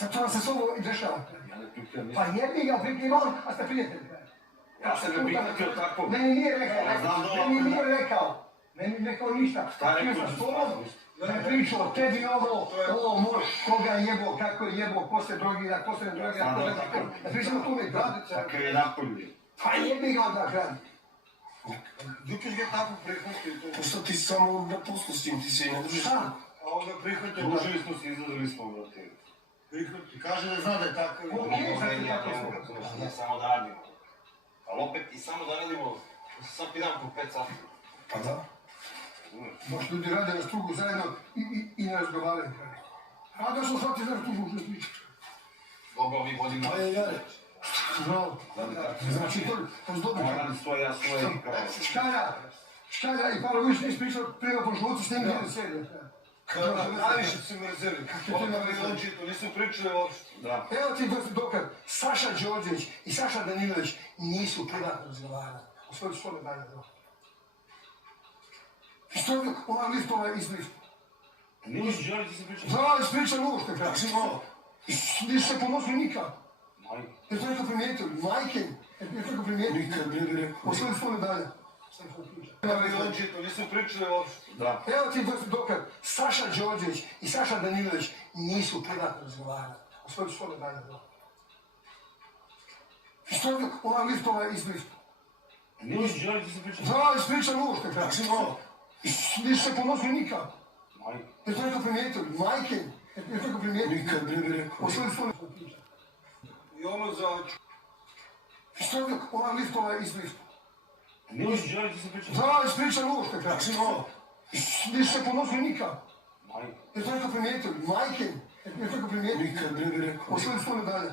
Sad to vam se s ovo i dešava. Ja ne prikrivam Pa jedni ga prikrivam, a ste prijatelji. Ja se ne prikrio tako. Meni nije rekao. Meni nije rekao ništa. Šta je Bio rekao? sam s tobom, ne pričao o tebi ovo moj, koga je jebo, kako je jebo, ko se drogira, ko se ne drogira, ko ne tako. Ne pričamo o tome, gradice. Tako je napolju. Pa jedni ga onda gradi. Dukeš ga tako prihvatio. Pa što ti samo na poslu s tim, ti se i ne držiš? Šta? A onda prihvatio. Družili smo se, izlazili smo, brate. Prihvatio. Kaže da zna da je tako. Ne samo da radimo. Ali opet i samo da radimo, sam ti dam po 5 sati. Pa da. Baš ljudi rade na strugu zajedno i ne razgovaraju. A da smo shvatili za strugu što priča. Dobro, mi vodimo. Pa je jare. Znao. Znači to je dobro. Radi svoje, ja svoje. Škalja i Pavlović nisi pričao prema po životu s njim gdje seriju. Najviše su mrzeli. Ovo je očito, nisu pričali uopšte. Da. Evo ti dokaz, Saša Đorđević i Saša Danilović nisu privatno razgovarali. U svojoj škole dalje. I što je ona listova izlistu? Nisi Đorđe se pričao? Da, ispričam ušte, kada si malo. I nisu se ponosili nikad. Majke. Je to neko primijetio? Majke? Je to neko primijetio? Nikad ne bi rekao. U svojoj škole dalje. Ovo je očito, nisu pričali uopšte. Da. Evo ti dokaz, Saša Đorđević i Saša Danilović nisu privatno razgovarali. U svojoj škole dalje. I što je ona listova izlistu? Nisi Đorđe se pričao? Da, ispričam ušte, kada si malo. I nisu se ponosili nikad. Majke. Je to neko primijetio? Majke? Je to neko primijetio? Nikad ne bi rekao. U svojoj škole. I ono za oču. I što je ona listova izlistu? Nisi Đorđe se pričao? Da, ispričam ušte, kada si malo. I nisu se ponosili nikad. Majke. Je to neko primijetio? Majke? Je to neko primijetio? Nikad ne bi rekao. U svojoj škole dalje.